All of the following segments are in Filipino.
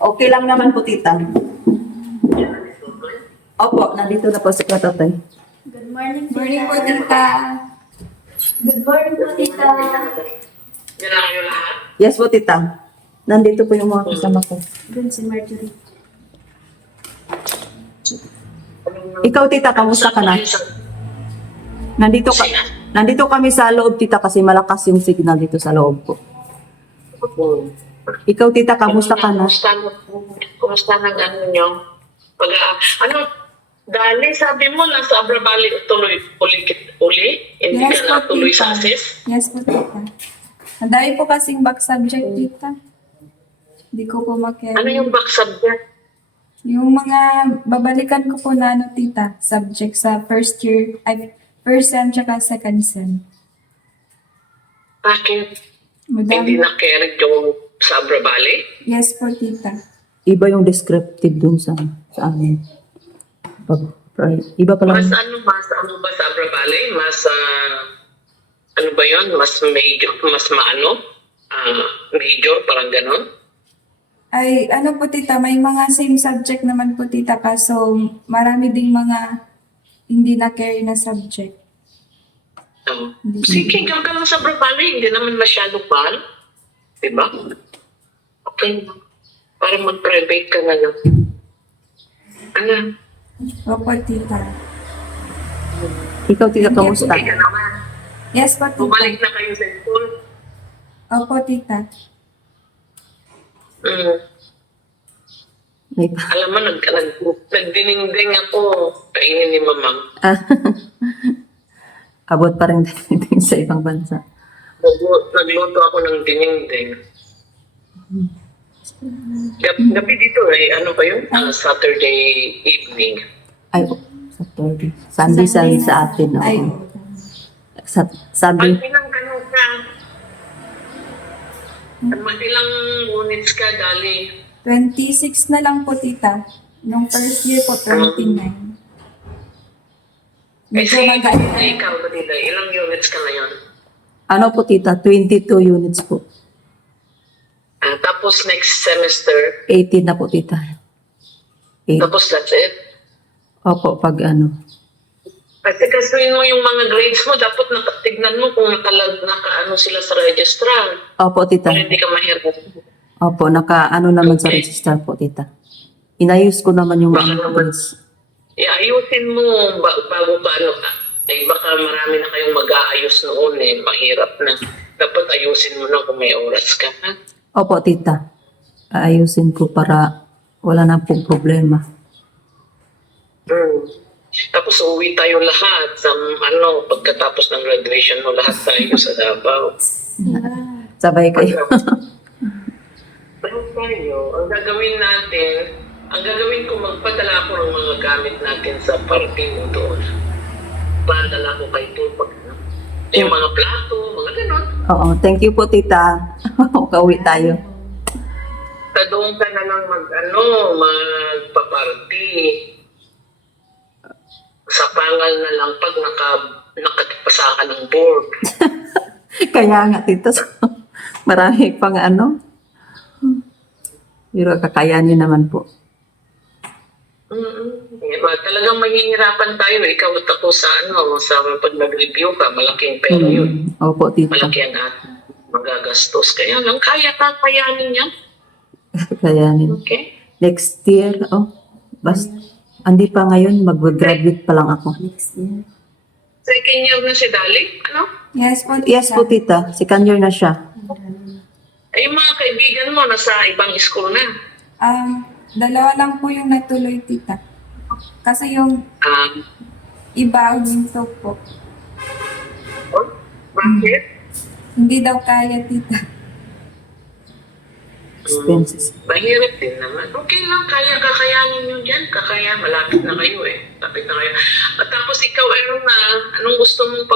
Okay lang naman po, tita. Opo, nandito na po si Katatay. Good morning, tita. Morning po, tita. Good morning po, tita. Yan na kayo lahat? Yes po, tita. Nandito po yung mga kasama ko. Dun si Marjorie. Ikaw, tita, kamusta ka na? Nandito kami sa loob, tita, kasi malakas yung signal dito sa loob ko. Ikaw, tita, kamusta ka na? Kumusta nang ano nyo? Pag, dali, sabi mo, nasa Abra Valley uli? Hindi ka na tuloy sa ASIS? Yes po, tita. Ang dami po kasing back subject, tita. Hindi ko po makialam. Ano yung back subject? Yung mga babalikan ko po na ano, tita, subject sa first year, first sem tsaka second sem. Bakit? Hindi Madami. na-carry yung sa Abra Valley? Yes po, tita. Iba yung descriptive dun sa amin. Iba pa lang. Mas ano ba sa Abra Valley? Mas, ano ba yun? Mas major, major, parang ganon? Ay, ano po, tita, may mga same subject naman po, tita, kaso marami ding mga hindi na-carry na subject. Sige, ka lang sa Abra Valley, hindi naman masyado pal. Diba? Okay. Para mag-private ka na lang. Ano? Opo, tita. Ikaw, tita, kamusta? Okay ka naman. Yes po, tita. Bumalik na kayo sa school. Opo, tita. May Alam mo, nagdininding ako. Kainin ni mamang. abot pa rin din sa ibang bansa. Nagluto ako ng dininding. Gabi dito ano ba yun? Saturday evening. Ay, Saturday. Sunday sa atin. Ay, Oo. Sunday. Pag ilang ka, ilang units ka, Dali? 26 na lang po, tita. Nung first year po, 29. Medyo Ikaw ba dito? Ilang units ka ngayon? Ano po, tita? 22 units po. Tapos next semester, 18 na po, tita. 8. tapos that's it. Opo, pag ano. Kasi kasuin mo yung mga grades mo, dapat nakatignan mo kung naka-ano sila sa registrar. Opo, tita. Para hindi ka mahirap. Opo, naka-ano naman sa register po, tita. Inayos ko naman yung Baka mga naman. grades. Ayusin mo bago ka ay baka marami na kayong mag-aayos noon mahirap na. Dapat ayusin mo na kung may oras ka. Ha? Opo, tita. Aayusin ko para wala na pong problema. Tapos uwi tayo lahat sa pagkatapos ng graduation mo, lahat tayo sa Davao. Sabay kayo. Lahat tayo, ang gagawin ko, magpadala ko ng mga gamit natin sa party mo doon. Padala ko kay Tupac. Yung mga plato, mga ganon. Oo, thank you po, tita. Kauwi tayo. Doon ka na lang magpa-party. Sa pangal na lang pag nakatapasa ka ng board. Kaya nga, tita. Marami pang ano. Pero kakayanin naman po. Talagang mahihirapan tayo. Ikaw at ako sa pag nag-review ka, malaking pera yun. Opo, tita. Malaki ang magagastos. Kaya lang, kayanin yan. Kakayanin. Okay? Next year, andi pa ngayon, mag-graduate pa lang ako. Next year. Second year na si Dali? Ano? yes po, tita. Yes po, tita. Second year na siya. Ay, yung mga kaibigan mo, nasa ibang school na. Dalawa lang po yung natuloy, tita. Kasi yung iba, uminto po. Bakit? Hindi daw kaya, tita. Expenses. Mahirap din naman. Okay lang, kakayanin nyo dyan. Malapit na kayo Lapit na kayo. At tapos ikaw, anong gusto mong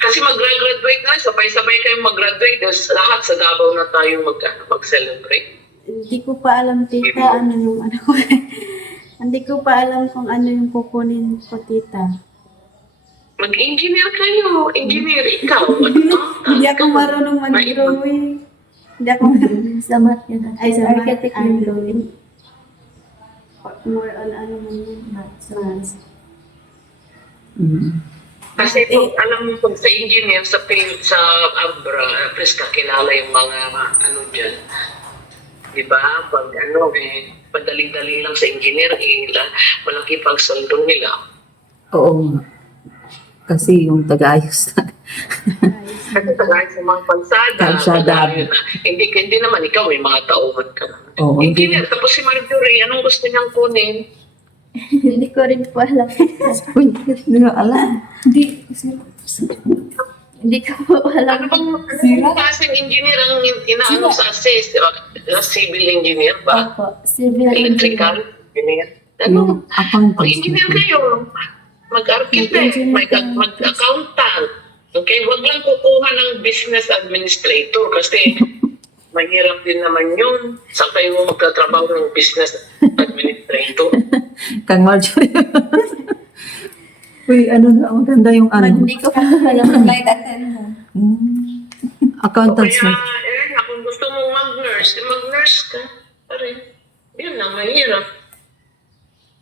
kasi mag-graduate na, sabay-sabay kayong mag-graduate. Lahat sa Davao na tayo mag-celebrate. Hindi ko pa alam, tita, ano yung Hindi ko pa alam kung ano yung kukunin ko, tita. Mag-engineer kayo. Engineer, ikaw. Hindi ako marunong mag-drawing. Hindi ako Sa math yun. ay sa Architect and yun. drawing. More on ano man yun, maths. Mm. Kasi kung alam mo kung sa engineer, sa field, sa Abra, at least kakilala yung mga ano dyan. Di ba? Pag ano padali-dali lang sa engineer, malaki pang sweldo nila. Oo nga. Kasi yung tagaayos na. Kasi tagay sa mga kalsada, Kalsada. malayo na. Hindi naman ikaw, may mga tauhan ka naman. Oo, hindi. Engineer, tapos si Marjorie, anong gusto niyang kunin? Hindi ko rin po alam. Uy, hindi ko alam. Hindi ko po alam. Ano bang klaseng engineer ang inaano sa assist? Civil engineer ba? Opo, civil Electrical engineer. engineer? Ano? Yung accountants. Mag-engineer kayo. Mag-architect, mag-accountant. Okay, wag lang kukuha ng business administrator kasi mahirap din naman yun. Saan kayo magtatrabaho ng business administrator? Kang Marjorie. Uy, ano na, maganda yung ano. Hindi ko po alam. Flight attendant. Accountants Kaya, na. kung gusto mong mag-nurse, mag-nurse ka pa rin. Yun lang, mahirap.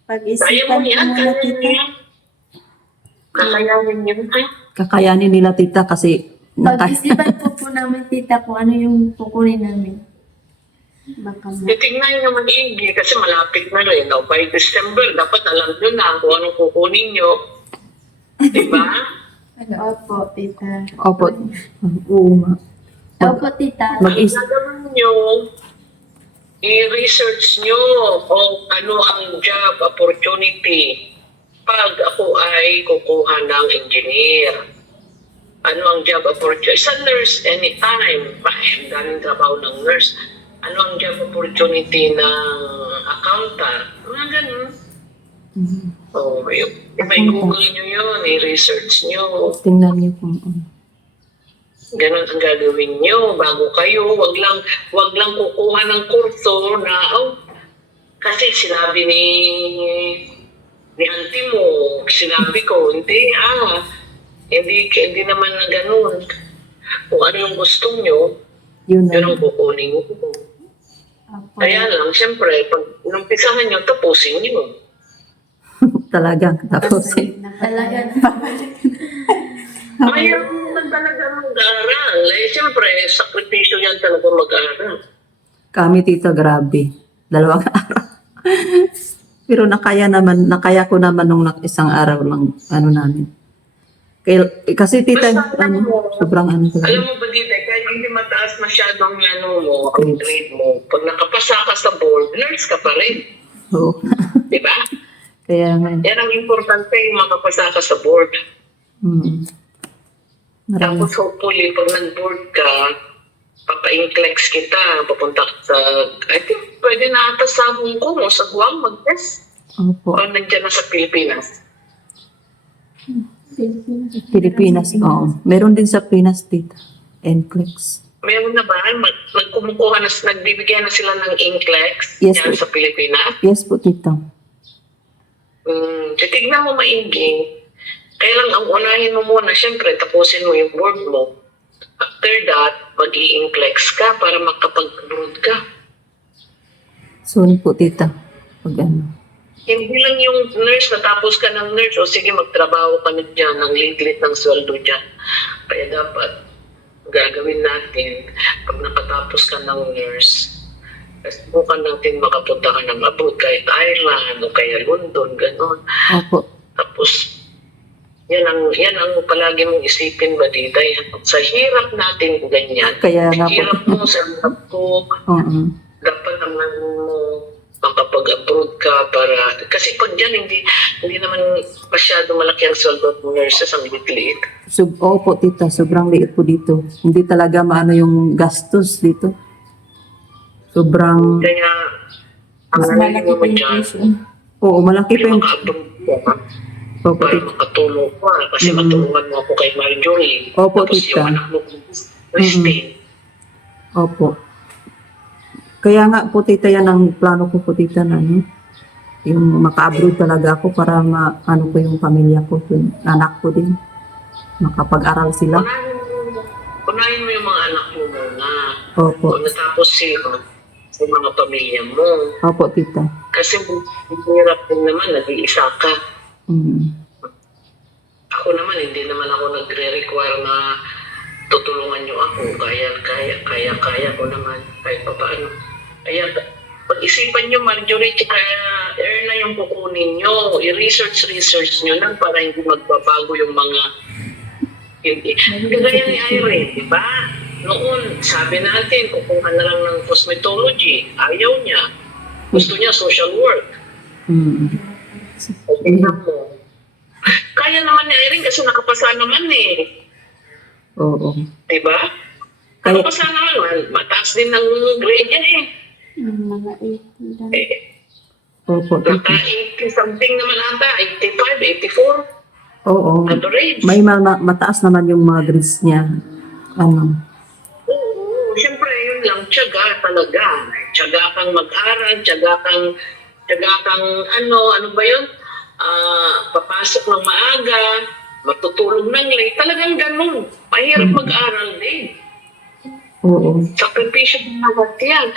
Kaya Pag-isipan mo ko yan, muna kaya mo kita. yan. Kakayanin yun. Ay, Kakayanin nila tita kasi Pag-isipan po namin tita kung ano yung kukunin namin. Baka mo. titignan nyo maigi kasi malapit na rin. No? By December, dapat alam nyo na kung anong kukunin nyo. Diba? Opo, tita. opo. Oo nga. Opo, tita. Mag-is Ang gagawin nyo, i-research nyo kung ano ang job opportunity pag ako ay kukuha ng engineer. Ano ang job opportunity? Sa nurse, anytime. Ang daming trabaho ng nurse. Ano ang job opportunity ng accountant? Mga ganun. Oh, may Google nyo yun, i-research nyo. tingnan niyo kung ano. Ganon ang gagawin nyo bago kayo. Wag lang kukuha ng kurso na, kasi sinabi ni auntie mo, sinabi ko, hindi naman na ganun. Kung ano yung gusto nyo, Yun yun na. ang kukunin nyo. Opo. Kaya lang, siyempre, pag numpisahan nyo, tapusin nyo. Talagang tapos. Talaga. Ayaw naman talaga mag-aaral. Siyempre, sakripisyo yan talaga mag-aaral. Kami tita, grabe. 2 araw. Pero nakaya ko naman nung isang araw lang, ano namin. Kasi tita, Basta, sobrang ano talaga. Alam mo ba dito, kahit hindi mataas masyadong ang grade mo, pag nakapasa ka sa board, nurse ka pa rin. Oo. Di ba? Kaya nga, Yan ang importante, yung makapasa ka sa board. marami. Tapos hopefully, pag nag-board ka, papa-inclex kita, papunta ka sa, I think pwede na ata sa Hong Kong o sa Guam mag-test. Opo. O nandiyan na sa Pilipinas. Pilipinas, oo. Meron din sa Pinas, tita. NCLEX. Meron na ba? Nagkumukuha na, nagbibigyan na sila ng inclex Yes, yan po. sa Pilipinas. Yes po, tita. Tignan mo maigi. Kaya lang, ang unahin mo muna, syempre, tapusin mo yung board mo. After that, mag-i-inclex ka para makapag-brood ka. Soon po, tita. Pag ano. Hindi lang yung nurse, natapos ka ng nurse, o sige, magtrabaho ka na dyan, ng lit-lit ng sweldo dyan. Kaya dapat, gagawin natin, pag nakatapos ka ng nurse, subukan natin makapunta ka ng abroad, kahit Ireland, o kaya London, gano'n. Opo. Tapos, yan ang palagi mong isipin ba dito. Sa hirap natin ganyan. Kaya nga po. Hirap mo, sa hirap ko, Oo. dapat naman mo makapag-abroad ka para, kasi pag dyan, hindi naman masyado malaki ang sweldo ng nurses, ang liit-liit. Opo, tita. Sobrang liit po dito. Hindi talaga maano yung gastos dito. Sobrang, Kaya, ang Mas nalagay malaki mo po yung dyan, tuition. oo, malaki pa yung, maka-abroad ka. opo, Para tita. makatulong ka. Kasi matulungan mo ako kay Marjorie. Opo, Tapos tita. yung anak mo, Christine. Opo. Kaya nga po, tita, yan ang plano ko po, tita, na ano, yung maka-abroad talaga ako para ano ko yung pamilya ko, yung anak ko din. Makapag-aral sila. Unahin mo yung mga anak mo muna. Opo. Kung natapos sa mga pamilya mo. Opo, tita. Kasi hirap din naman, nag-iisa ka. Mm. Ako naman, hindi naman ako nagre-require na tutulungan niyo ako. Kaya ko naman. Kahit pa paano. Kaya, pag-isipan niyo, Marjorie, na yung kukunin niyo. I-research niyo lang para hindi magbabago yung mga kagaya ni Irene, di ba? Noon, sabi natin, kukuha na lang ng cosmetology. Ayaw niya. Gusto niya social work. Mm. Tingnan mo. Kaya naman ni Irene kasi nakapasa naman eh. Oo. Diba? Kaya- Nakapasa naman. Mataas din ng grade yan eh. Mga 80 lang. Opo, Naka tita. 80 something naman ata. 85, 84. Oo. Average. May mataas naman yung mga grades niya. Ano? Oo. Siyempre, yun lang. Tiyaga talaga. Tiyaga kang mag-aral. Tiyaga kang ano ba yun? Papasok ng maaga. Matutulog ng late. Talagang ganun. Mahirap mag-aral din. Oo. Sakripisyo din lahat yan.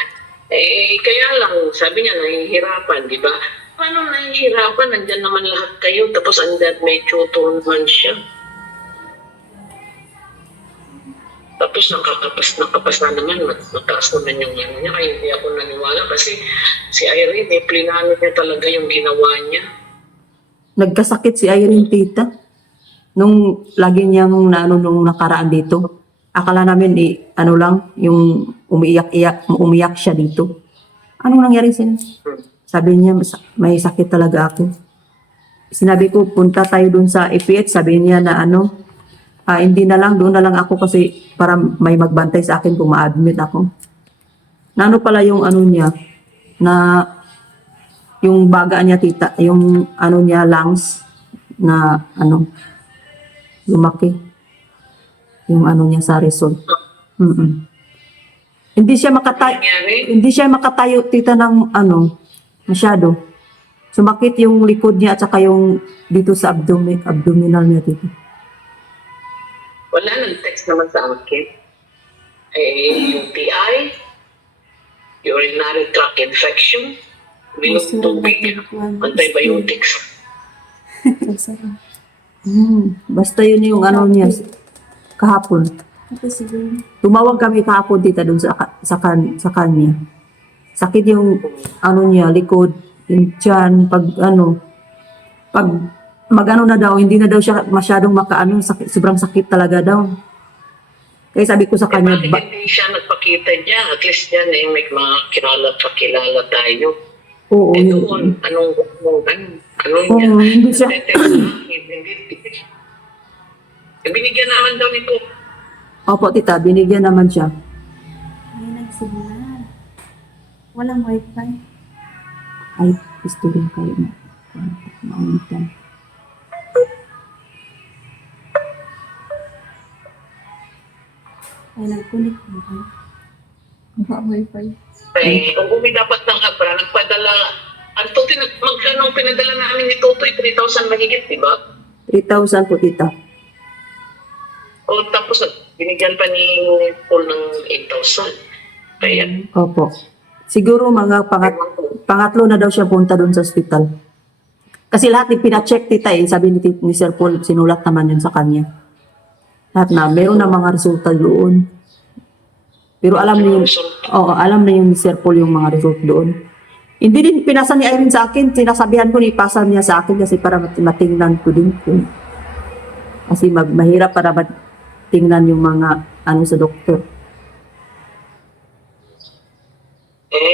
Kaya lang, sabi niya, nahihirapan, di ba? Paano nahihirapan? Nandyan naman lahat kayo, tapos andyan may tutor naman siya. Tapos nakapas na naman, mataas naman yung ano niya, kaya hindi ako naniwala kasi si Irene, plinano niya talaga yung ginawa niya. Nagkasakit si Irene, tita. Nung lagi niyang nung nakaraan dito. Akala namin ano lang, yung umiyak siya dito. Anong nangyari sa'yo? Sabi niya, may sakit talaga ako. Sinabi ko, punta tayo dun sa EPH. Sabi niya na hindi na lang, doon na lang ako kasi para may magbantay sa akin kung ma-admit ako. Na ano pala yung ano niya, na yung baga niya, tita, yung ano niya, lungs, na lumaki. Yung ano niya sa result. Mm-mm. Hindi siya Nangyari? hindi siya makatayo, tita, ng masyado. Sumakit yung likod niya at saka yung dito sa abdominal niya, tita. Wala, nag-text naman sa akin. UTI, urinary tract infection, minom tubig, antibiotics. Basta yun yung ano niya kahapon. Ito siguro. Tumawag kami kahapon, tita, dun sa kanya. Sakit yung ano niya, likod, yung tiyan, pag magano na daw, hindi na daw siya masyadong sakit, sobrang sakit talaga daw. Kaya sabi ko sa kanya, Bakit hindi siya nagpakita niya? At least yan may mga kilala tayo. oo, Doon, anong niya? hindi siya, Binigyan naman daw nito. opo, tita, binigyan naman siya. May nagsignal. Walang wifi. Ay, gusto rin kayo maunitan. Ay, nag-connect mo ka. Wifi. Kung dapat ng Abra, nagpadala, magkano pinadala namin ni Totoy, 3,000 mahigit, di ba? 3,000 po, tita. O tapos binigyan pa ni Paul ng 8,000. Kaya, Opo. Siguro mga pangatlo na daw siya punta doon sa ospital. Kasi lahat pina-check, tita, sabi ni Sir Paul, sinulat naman yun sa kanya. Lahat na, meron na mga resulta doon. Pero alam niyo, alam na yung ni Sir Paul yung mga result doon. Hindi din pinasa ni Irene sa akin, sinasabihan ko ni ipasa niya sa akin kasi para matingnan ko din kung kasi mahirap para matingnan yung mga sa doktor.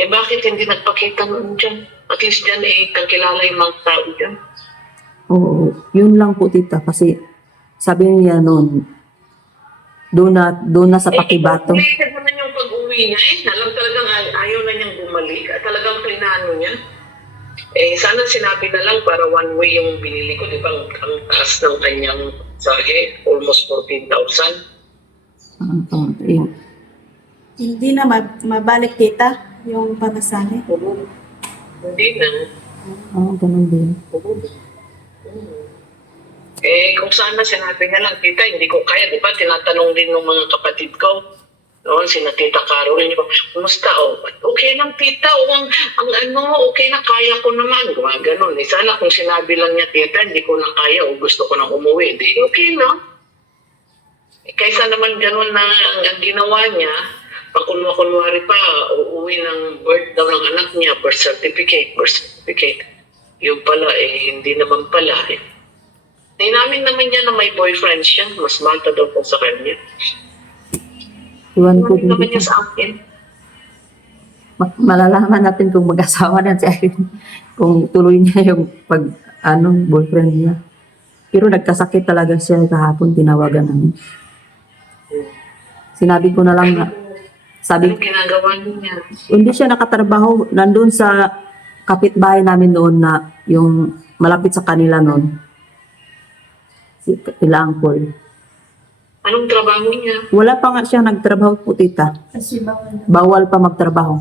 bakit hindi nagpakita noon dyan? At least dyan kakilala yung mga tao dyan. Oo, yun lang po, tita, kasi sabi niya noon, doon na sa Pakibato. Related naman yung pag-uwi niya Alam talagang ayaw na niyang bumalik. Talagang plinano niya. Sana sinabi na lang para one way yung binili ko. Di ba ang taas ng kanyang sahe? Almost 14,000. Yun. Hindi na mabalik kita yung pamasahe. Hindi na. Ganun din. Kung sana sinabi na lang, tita, hindi ko kaya. Di ba tinatanong din ng mga kapatid ko, noon, sina Tita Caroline, kumusta? Oh, okay lang, tita. O, okay na, kaya ko naman. Gumaganon. Sana kung sinabi lang niya, tita, hindi ko na kaya o gusto ko nang umuwi. Di, okay lang. Kaysa naman ganun na ang ginawa niya, pakunwa-kunwari pa, uuwi ng birth daw ng anak niya, birth certificate. Yung pala, hindi naman pala. Inamin naman niya na may boyfriend siya. Mas bata daw po sa kanya. Iwan ko Inamin din naman dito. niya sa akin. Malalaman natin kung mag-asawa na si Irene. Kung tuloy niya yung boyfriend niya. Pero nagkasakit talaga siya kahapon, tinawagan namin. Sinabi ko na lang na, Anong ginagawa niya? hindi siya nakatrabaho. Nandun sa kapitbahay namin noon na yung malapit sa kanila noon. Si Ila Angkol. Anong trabaho niya? Wala pa nga siya nagtrabaho po, tita. Kasi bawal na. Bawal pa magtrabaho.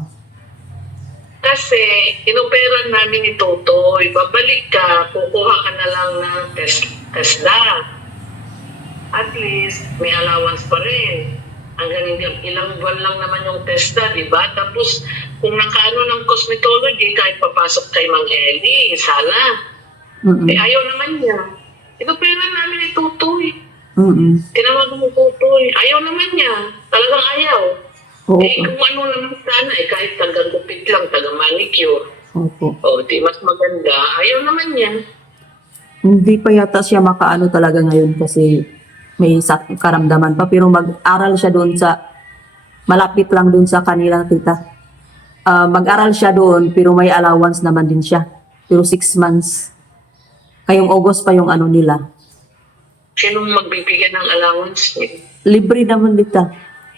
Kasi, inuperan namin ni Totoy, babalik ka, kukuha ka na lang ng TESDA. At least, may allowance pa rin. Hanggang ilang buwan lang naman yung TESDA, di ba? Tapos, kung nakaano ng cosmetology, kahit papasok kay Mang Eli, sana. Mm-mm. Ayaw naman niya. Inuperan namin ni Totoy. Mm-mm. Tinawagan mo Totoy. Ayaw naman niya. Talagang ayaw. Oo. Kung ano naman sana, kahit taga-gupit lang, taga-manicure. Opo. Di mas maganda. Ayaw naman niya. Hindi pa yata siya makaano talaga ngayon kasi may karamdaman pa. Pero mag-aral siya doon malapit lang doon sa kanila, tita. Mag-aral siya doon pero may allowance naman din siya. Pero 6 months. Kayong August pa yung nila. Sinong magbibigyan ng allowance niya? Libre naman dita.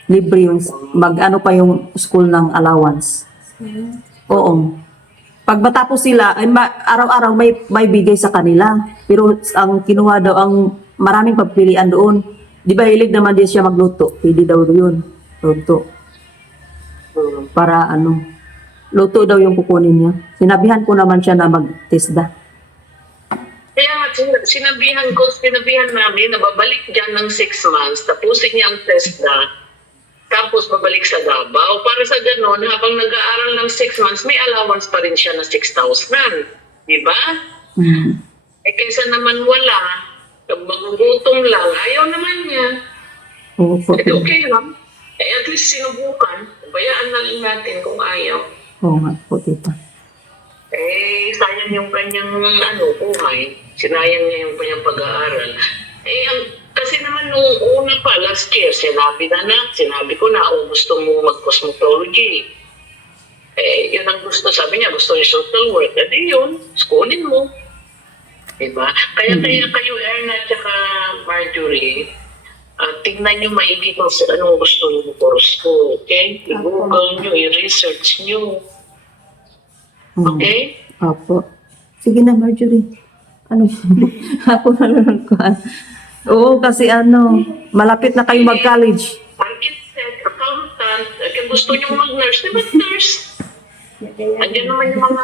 Libre yung pa yung school ng allowance. Oo. Pag matapos sila, araw-araw may bigay sa kanila. Pero ang kinuha daw, ang maraming pagpilian doon. Di ba hilig naman din siya magluto? Pwede daw yun. Luto. Para luto daw yung kukunin niya. Sinabihan ko naman siya na mag-TESDA. Kaya nga, sinabihan namin na babalik dyan ng 6 months, tapusin niya ang TESDA, tapos babalik sa Davao. Para sa ganon, habang nag-aaral ng 6 months, may allowance pa rin siya na 6,000. Di ba? Mm. Kaysa naman wala, magugutom lang, ayaw naman niya. Oo po. Okay lang. At least sinubukan. Bayaan na lang natin kung ayaw. Oo nga po, tita. Sayang yung kanyang buhay. Sinayang niya yung kanyang pag-aaral. Kasi naman nung una pa, last year, sinabi ko na, gusto mo mag-cosmetology. Yun ang gusto. Sabi niya, gusto niya social work. At yun, schooling mo. Diba? Kaya kayo, Erna at saka Marjorie, tingnan niyo maigi kung anong gusto niyo course ko. Okay? I-google niyo, i-research niyo. Okay? Opo. Sige na, Marjorie. Ako na lang ko. Oo, kasi malapit na kayo mag-college. Architect, accountant, kung gusto niyo mag-nurse, di ba nurse? Andiyan naman yung mga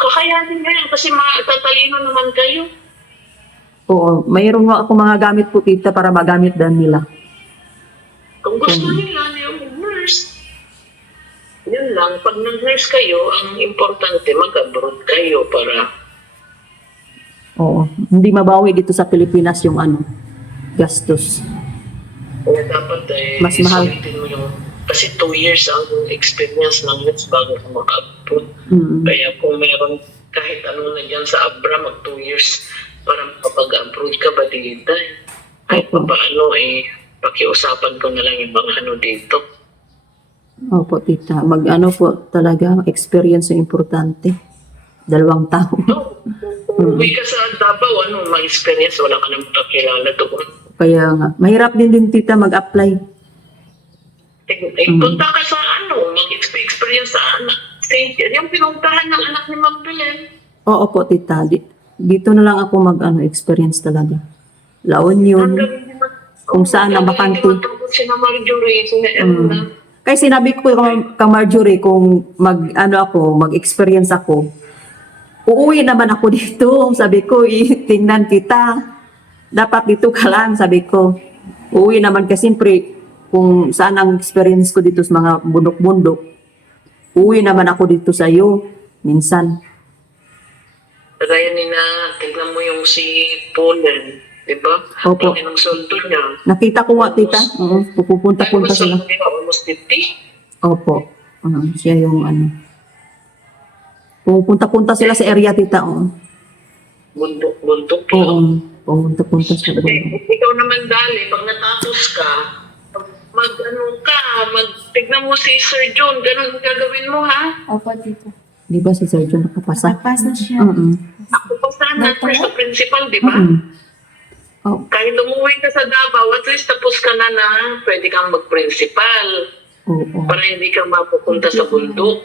kakayanin niyo yan kasi tatalino naman kayo. Oo, mayroon ako mga gamit po, tita, para magamit din nila. Kung gusto nila yung nurse, yun lang. Pag nag-nurse kayo, ang importante mag-abroad kayo para Oo, hindi mabawi dito sa Pilipinas yung gastos. kaya dapat Mas mahal. sulitin mo yung kasi 2 years ang experience ng nurse bago ka mag-abroad. Mm. Kaya kung meron kahit ano na dyan sa Abra, mag 2 years para makapag-abroad ka ba dito? Kahit pa paano, pakiusapan ko na lang yung mga dito. Opo, tita. Po talaga, experience yung importante. 2 taon. Kung uwi ka sa Davao, ma-experience, wala ka naman kakilala doon. Kaya nga, mahirap din tita mag-apply. Punta ka sa mag-experience sa anak. Yung pinuntahan ng anak ni Ma'am Belen. Oo po, tita. Dito na lang ako experience talaga. La Union, kung saan ang bakante. Sina Marjorie, sina Elna. Kaya sinabi ko kay Marjorie kung mag-experience ako, uuwi naman ako dito. Sabi ko, tingnan kita. Dapat dito ka lang, sabi ko. Uuwi naman kasi siyempre, kung saan ang experience ko dito sa mga bundok-bundok, uwi naman ako dito sa iyo minsan. Kagaya ni na, tignan mo yung si Polen, di ba? Opo. Laki ng soldo niya. Nakita ko nga, tita. Oo, pupunta-punta sila. Almost, almost 50. Opo. Siya yung ano. Pupunta-punta sila sa area, tita. Oo. Bundok Oo. lang. Pupunta-punta sa Okay, bundok. ikaw naman dali, pag natapos ka, tignan mo si Sir John, ganun ang gagawin mo, ha? Opo, tita. Di ba si Sir John nakapasa? Nakapasa siya. Oo. Ako pa sana sa principal, di ba? Oh, Kahit umuwi ka sa Davao, at least tapos ka na pwede kang mag-principal oo. para hindi ka mapupunta sa bundok.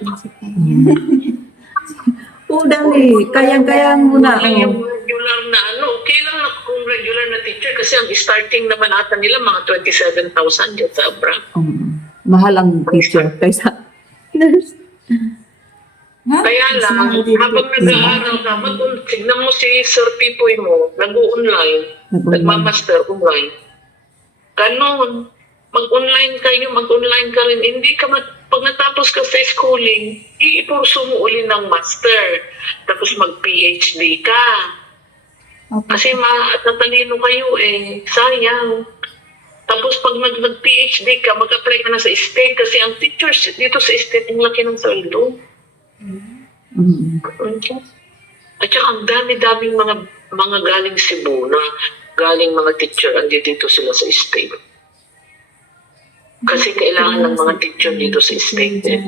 Oo, dali. Kayang-kaya mo na. Wala yung Oo. regular na okay lang na kung regular na teacher kasi ang starting naman ata nila mga 27,000 yun sa Abra. Mahal ang teacher kaysa nurse. Ha? Kaya lang, habang nag-aaral ka, tignan mo si Sir Pipoy mo, nag-online, nagmamaster online. Ganon, mag-online ka rin. Hindi ka, pag natapos ka sa schooling, iipurso mo uli ng master. Tapos mag-PhD ka. Opo. Kasi matatalino kayo eh, sayang. Tapos pag nag-PhD ka, mag-apply ka na sa state kasi ang teachers dito sa state, ang laki ng sweldo. At saka ang dami-daming mga galing Cebu na galing mga teacher, andi dito sila sa state. Kasi kailangan ng mga teacher dito sa state eh.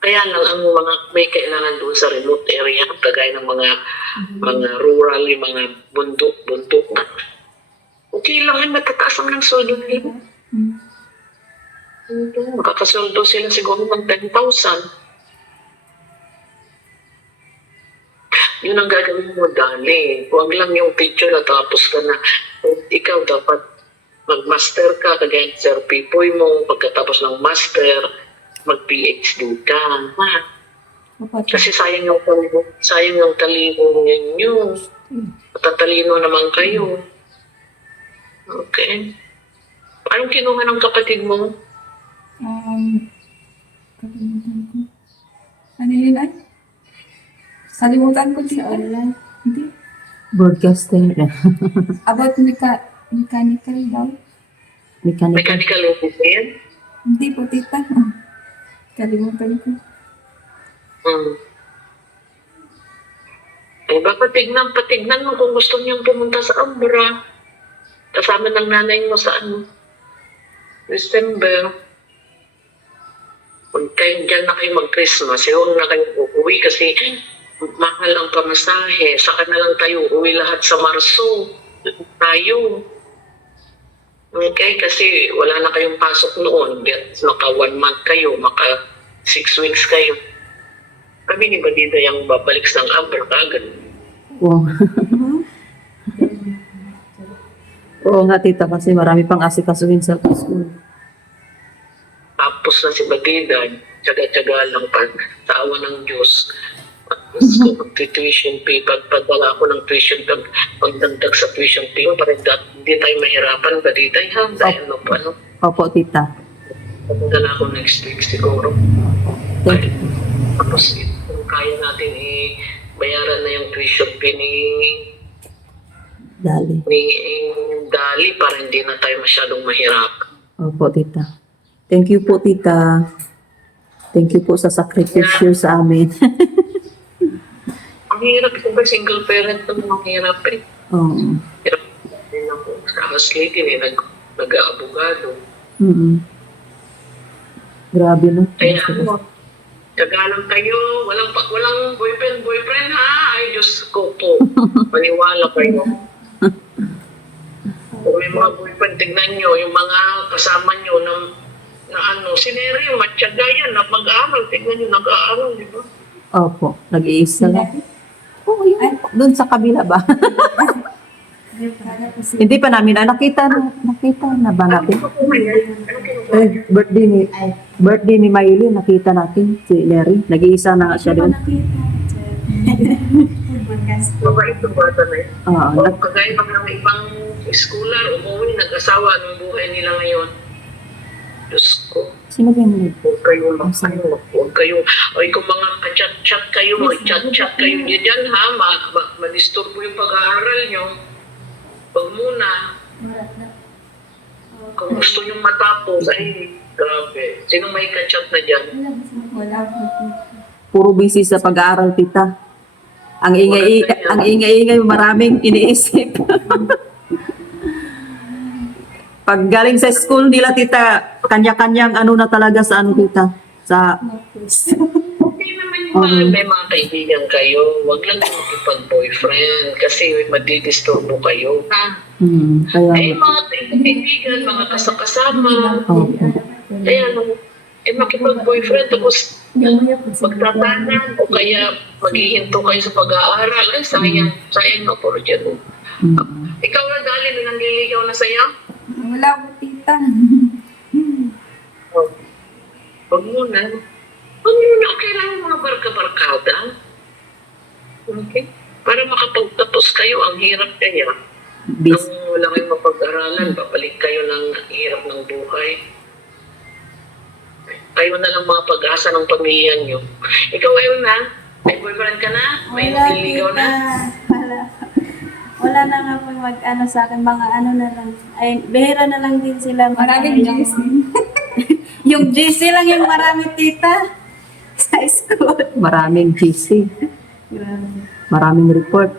Kaya lang ang mga may kailangan doon sa remote area, kagaya ng mga rural, yung mga bundok na. Okay lang, matataas ang ng sweldo nila. Makakasoldo sila siguro ng 10,000. Yun ang gagawin mo, dali. Huwag lang yung teacher na tapos ka na. Ikaw dapat mag-master ka, kagaya ni Sir Pipoy mo, pagkatapos ng master, mag-PhD ka. Ha? Opo, tita. Kasi sayang yung talino ninyo. Tatalino naman kayo. Okay. Anong kinuha ng kapatid mo? Kalimutan ko. Ano yun ay? Kalimutan ko, Sa tita. online. Hindi. Broadcaster. About mechanical daw. Mechanical. Mechanical engineer? Hindi po, tita. Kalimutan ko. Eh, baka patignan mo kung gusto niyang pumunta sa Abra. Kasama ng nanay mo sa December. Huwag kayong dyan na kayo mag-Christmas. Huwag na kayo uuwi kasi mahal ang pamasahe. Saka na lang tayo uuwi lahat sa Marso. Tayo. Okay, kasi wala na kayong pasok noon. Maka 1 month kayo, maka 6 weeks kayo. Kami ni Badida yung babalik sa Abra kagad. Wow. Oo nga, tita, kasi marami pang asikasuhin sa school. Tapos na si Badida, tsaga-tsaga lang sa awa ng Diyos. Tapos mag-tuition fee, pagpadala ko ng tuition fee, pagdagdag sa tuition fee, para hindi tayo mahirapan, Badida, ha? Dahil ano, Opo, tita. pagdala ko next week siguro. Thank you. Tapos kung kaya natin bayaran na yung tuition fee ni Dali. Dali para hindi na tayo masyadong mahirap. Opo, tita. Thank you po, tita. Thank you po sa sacrifice sa amin. Ang hirap ko ba, single parent naman ang hirap eh. Oo. Hirap din ako sa houselady nag-aabogado. Grabe, no? Kaya tagalang kayo, walang boyfriend ha? Ay, Diyos ko po. Maniwala kayo. Kung may mga boyfriend, tignan nyo, yung mga kasama nyo na sineri, matyaga yan, na mag-aaral, tignan nyo, nag-aaral, di ba? Opo, nag-iisa lang. Oo, yun. Doon sa kabila ba? Hindi pa namin, nakita na ba natin? Birthday ni Miley, nakita natin si Larry. Nag-iisa na nga siya doon. Mabait yung bata na yun. Oo, O, kagaya ng mga ibang schooler, umuwi, nag-asawa, anong buhay nila ngayon. Diyos ko. Sino ba yung lead? Huwag kayo, ay kung mga ka-chat-chat kayo, mag-chat-chat kayo dyan ha, ma-disturbo yung pag-aaral nyo. Huwag muna. Kung gusto nyo matapos, ay, grabe. Sino may ka-chat na dyan? Wala po tita. Puro busy sa pag-aaral, tita. Ang ingay-ingay, maraming iniisip. Pag galing sa school nila, tita, kanya-kanyang ano na talaga sa ano, tita. Sa, Okay naman yung may mga kaibigan kayo. Huwag lang yung makipag-boyfriend kasi madidisturbo kayo. Ha? kaya, Mga kaibigan, mga kasakasama. opo. Makipag-boyfriend tapos magtatanan o kaya maghihinto kayo sa pag-aaral. Ay, sayang na po dyan. Ikaw na dali na nangliligaw na sa'yo? Wala po tita. Huwag muna. Huwag muna. Okay lang yung mga barka-barkada. Okay? Para makapagtapos kayo, ang hirap kaya. Busy. Nung wala kayong mapag-aralan, babalik kayo ng hirap ng buhay. Kayo na lang mga pag-asa ng pamilya nyo. Ikaw, ayun na. May boyfriend ka na? May Wala, nililigaw na? Wala. Wala na nga po mag-ano sa akin, mga ano na lang. Ay, bihira na lang din sila. Maraming yung, GC. yung GC lang yung marami, tita. Sa school. Maraming GC. Grabe. Maraming report.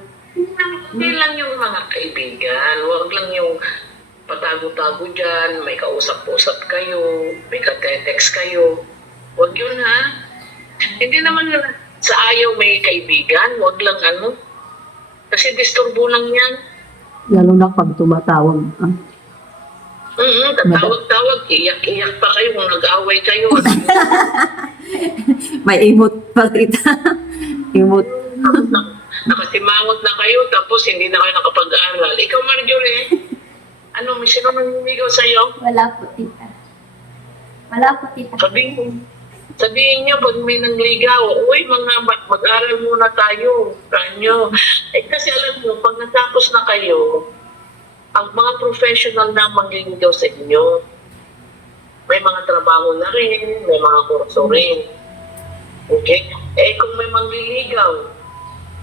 Hindi lang yung mga kaibigan. Huwag lang yung patago-tago dyan, may kausap-usap kayo, may ka-text kayo. Huwag yun ha. Hindi naman sa ayaw may kaibigan, huwag lang ano. Kasi disturbo lang yan. Lalo na pag tumatawag. Tatawag-tawag, iyak-iyak pa kayo kung nag-away kayo. May emote pa, tita. Emote. Nakasimangot na kayo, tapos hindi na kayo nakapag-aaral. Ikaw, Marjorie, ano, may sino nangyimigaw sa'yo? Wala po, tita. Wala po, tita. Sabihin niyo, pag may nangligaw, uy, mag-aral muna tayo. Kanyo. Kasi alam mo, pag natapos na kayo, ang mga professional na mangliligaw sa inyo, may mga trabaho na rin, may mga kurso rin. Okay? Kung may mangliligaw,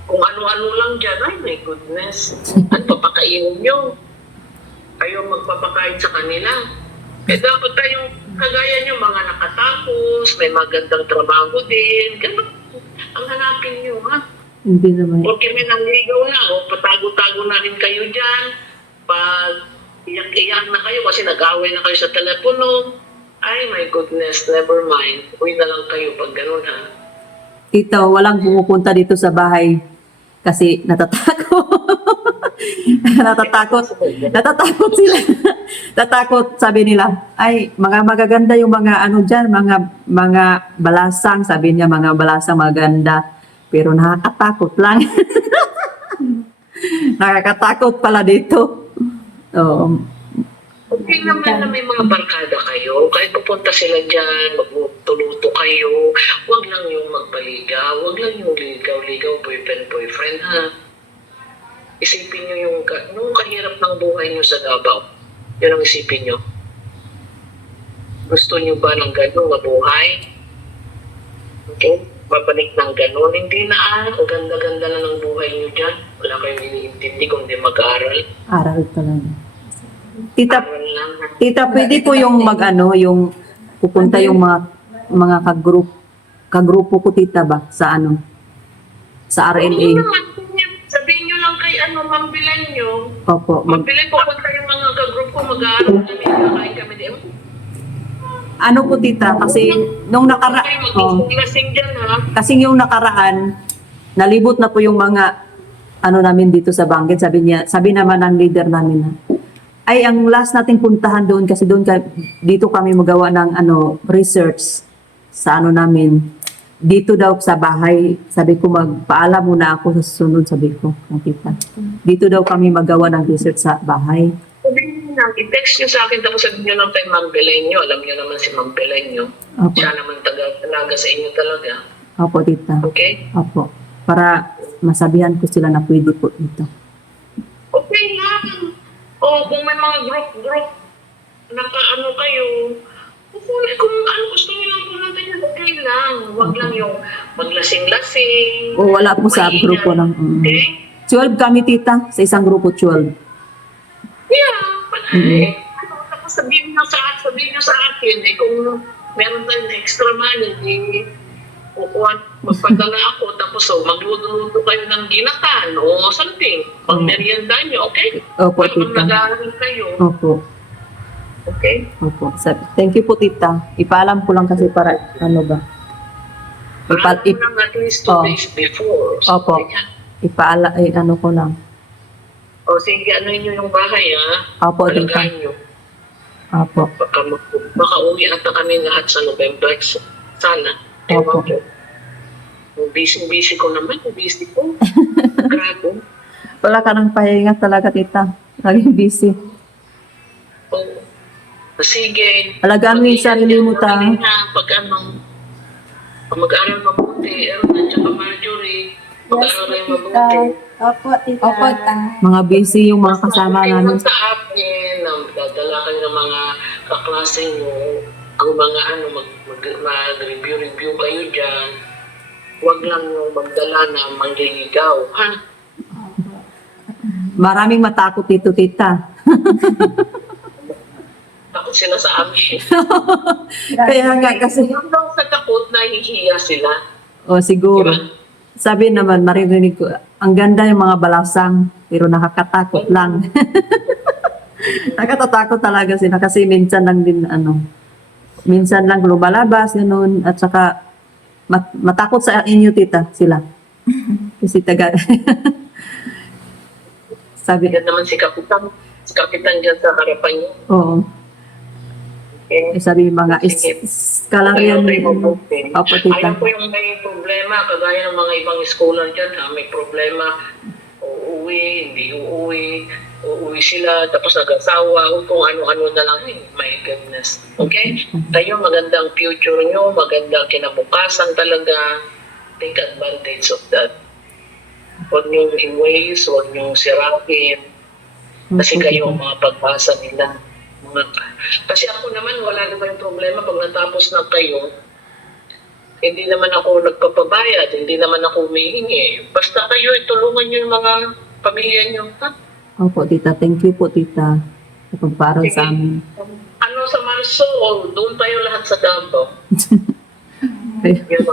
kung ano-ano lang dyan, ay my goodness, at papakainin nyo. Kayo magpapakain sa kanila. Dapat tayong kagaya nyo, mga nakatapos, may magandang trabaho din. Ganun. Ang hanapin nyo, ha? Hindi naman. Okay, may nangligaw na, o patago-tago na rin kayo dyan. Pag iyak-iyak na kayo kasi nag-away na kayo sa telepono, ay my goodness, never mind. Uwi na lang kayo pag ganun, ha? Tita, walang pumupunta dito sa bahay kasi natatakot. Natatakot sila. Natatakot, sabi nila. Ay, mga magaganda yung mga ano dyan, mga balasang, sabi niya, mga balasang maganda. Pero nakakatakot lang. Nakakatakot pala dito. Okay naman na may mga barkada kayo. Kahit pupunta sila dyan, magtuluto kayo. Huwag lang yung magpaligaw. Huwag lang yung ligaw-ligaw, boyfriend, ha? Isipin nyo yung kahirap ng buhay nyo sa Davao. Yun ang isipin nyo. Gusto nyo ba ng gano'n mabuhay? Okay? Babalik ng gano'n. Hindi na, ang ganda-ganda na ng buhay nyo dyan. Wala kayong iniintindi kung di mag-aaral. Aral talaga. Tita, Aral lang, ha? tita, pwede po yung yung pupunta yung mga kagrupo ko, tita ba? Sa sa Hindi RLA. naman. Sabihin nyo lang kay mambilan nyo. Opo. Mambilan po punta yung mga kagroup ko, mag-aaral kami, kakain kami din. Ano po, tita? Kasi nung Kayo mag-lasing dyan, ha? kasi yung nakaraan, nalibot na po yung mga namin dito sa Banggit. Sabi naman ng leader namin na, ay ang last nating puntahan doon kasi dito kami magawa ng research sa namin. Dito daw sa bahay, sabi ko magpaalam muna ako sa susunod, sabi ko, nakita. Dito daw kami magawa ng research sa bahay. Sabihin nyo lang, i-text nyo sa akin, tapos sabihin nyo lang kay Ma'am Belen nyo. Alam nyo naman si Ma'am Belen nyo. Opo. Siya naman talaga sa inyo talaga. Opo, tita. Okay? Opo. Para masabihan ko sila na pwede po dito. Okay lang. O kung may mga group na kayo, Kung ano gusto niyo lang pumunta niyo, okay lang. Huwag lang yung maglasing-lasing. O wala po sa maingay. grupo ng... Okay? 12 kami, tita. Sa isang grupo, 12. Yeah, tapos sabihin niyo sa akin, kung meron tayong extra money, magpadala ako, tapos magluto-luto kayo ng ginatan o something. Pag-merienda niyo, okay? Opo, Pag tita. nag-aaral kayo, Opo. okay? Opo. Thank you po, tita. Ipaalam ko lang kasi para, ano ba? Alam ko lang at least 2 Oh. days before. Opo. Ano ko lang. O sige, ano niyo yung bahay, ha? Opo, tita. Alagaan niyo. Opo. Baka uwi ata kami lahat sa November. Sana. Opo. Ewan ko. Busy ko naman. Busy ko. Grabe. Wala ka ng pahinga talaga, tita. Laging busy. Oh. Sige. Alagaan mo yung sarili mo, ta. Pag mag-aaral mabuti, Erna, tsaka Marjorie, mag-aaral rin mabuti. Opo, tita. Opo, ta. Mga busy yung mga kasama Okay namin. lang sa akin, na dadala kayo ng mga kaklase nyo, ang mga mag-review kayo dyan. Huwag lang yung magdala na mangliligaw, ha? Maraming matakot dito, tita. Takot sila sa amin. Kaya nga kasi, Yung daw sa takot, nahihiya sila. siguro. Diba? Sabi naman, maririnig ko, ang ganda yung mga balasang, pero nakakatakot lang. Nakatatakot talaga sila kasi minsan lang din, minsan lang lumalabas, ganun, at saka matakot sa inyo, tita, sila. Kasi sabi, Yan naman si Kapitan. Si Kapitan dyan sa harapan niyo. oo, Okay? sabi yung mga kalarian, opo, tita. Ayaw ko yung may problema, kagaya ng mga ibang schooler dyan, may problema, uuwi, hindi uuwi sila, tapos nag-asawa, o kung ano-ano na lang, my goodness. Okay? Kayo, magandang future nyo, magandang kinabukasan talaga, take advantage of that. Huwag nyo i-waste, huwag nyo sirakin, kasi kayo ang mga pag-asa nila. Kasi ako naman, wala naman yung problema pag natapos na kayo. Hindi naman ako nagpapabayad, hindi naman ako humihingi. Basta kayo, tulungan nyo yung mga pamilya nyo. Ha? Opo, tita. Thank you po, tita. Sa pagparal sa amin. Ano sa Marso, doon tayo lahat sa Davao. Yung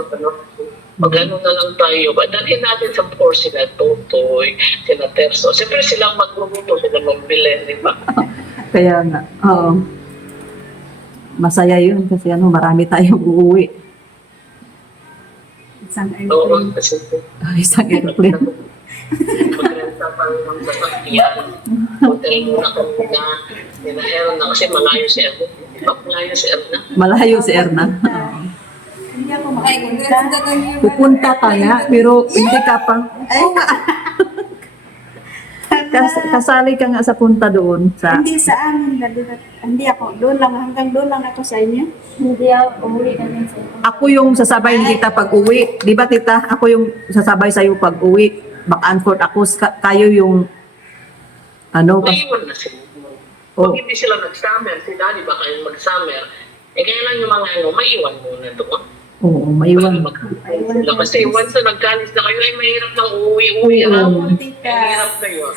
mag-ano na lang tayo. Dalhin natin sa poor sila Totoy, sila Terso. Siyempre silang magluluto, sila magbilin, di ba? Kaya nga, oo. Masaya yun kasi marami tayong uuwi. Isang Oo, airplane. kasi Isang airplane. magrenta pa rin ng sasakyan. Hotel muna kami na Erna kasi malayo si Erna. Di ba malayo si Erna? Malayo si Erna. Hindi ako Ay, makapunta. congrats na lang yung... Pupunta ka nga, pero hindi ka pa. Kasali ka nga sa punta doon. Hindi sa amin. Hindi ako. Doon lang. Hanggang doon lang ako sa inyo. Hindi ako umuwi kami sa Ako yung sasabay ni tita pag uwi. Di ba, tita? Ako yung sasabay sa'yo pag uwi. Back and forth ako. Kayo yung Maiwan na sila. Oh. Pag hindi sila nag-summer, si Daddy baka yung mag-summer, kaya lang yung mga maiwan muna doon. Oo, maiwan. Sila. Kasi once na nagkalis na kayo, ay mahirap nang uuwi-uwi. Oo. Mahirap na yun.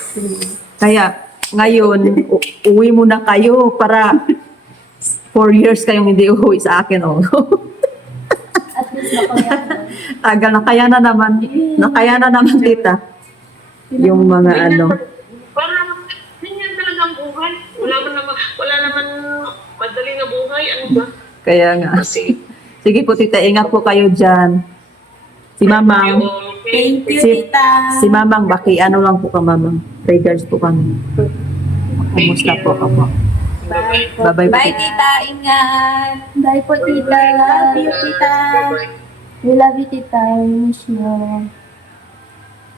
Kaya, ngayon, uwi muna kayo para 4 years kayong hindi uuwi sa akin. Oh. at least makayanan. Tagal na kaya na naman. Nakaya na naman, tita. Yung mga Parang, ganyan talagang buhay. Wala naman madali na buhay. Ano ba? Kaya nga. Kasi, Sige po, tita. Ingat po kayo dyan. Si Mamang. Thank you, Si- tita. Si Mamang, lang po ka, Mamang. Prayers po kami. Kumusta po ako? Bye. Bye-bye po. Bye, tita. Ingat. Bye po, tita. Love you, tita. Bye-bye. We love you, tita. We miss you.